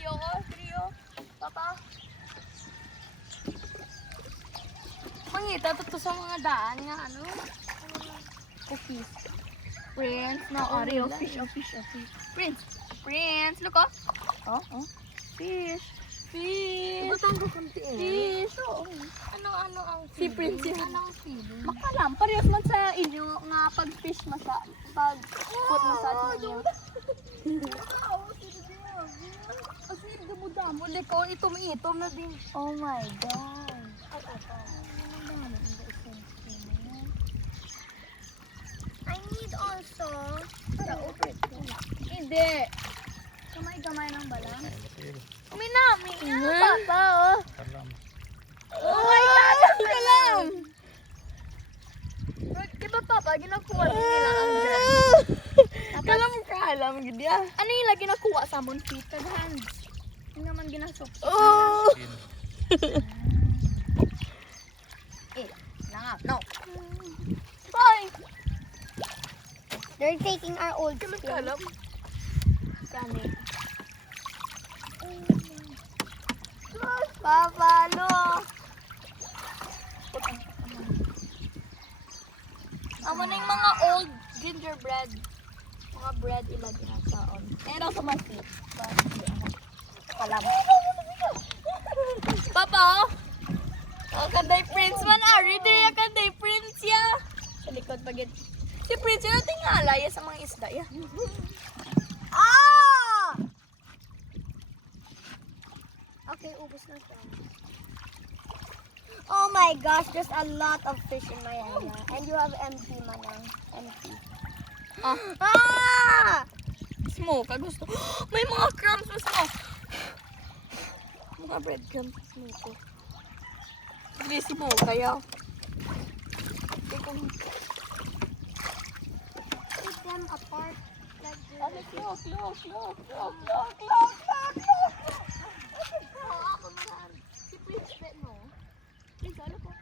video ko, trio. Papa. Mangita to sa mga daan nga, ano? Cookies. Prince, no, Oreo. Fish. Prince, look oh. Oh. Fish. Batang ko kunti eh. Fish, oo. Ano ang Si Prince yun. Ano ang feeling? Makalam, parehas man sa inyo nga pag-fish masa, pag-put masa inyo. Kasi damo-damo, liko, itom na din. Oh my God. I need also. Hindi. Kamay-kamay ng balang. Minami yan, papa, oh. Oh my God, ang kalam! Di ba, papa, ginakuha din nila ang dyan? Kalam ka, alam, gid ya. Ano yung lagi nakuha sa mon feet? Kag hands. Yung naman ginasok. Oh! No. Hoy! They're taking our old Kalam skin. ka, alam. Kani. Papa, look. Amo na yung mga old gingerbread. Mga bread ilagay na sa on. Ayun ako sa my feet. Kalam. Papa, oh, kanday Prince man ari. Diri ya kanday Prince ya. Sa likod pagit. Si Prince yun tingala ya sa mga isda ya. Ah! Okay, ubos na siya. Oh my gosh, there's a lot of fish in my hand now. And you have empty, manang. Empty. Ah! Smoke, gusto. May mga crumbs sa smoke. Mga breadcrumbs sa smoke. Hindi smoke kaya. Take them apart like this. Look. Oh, ako naman. Si Prince Bet, no? Prince, ano ko?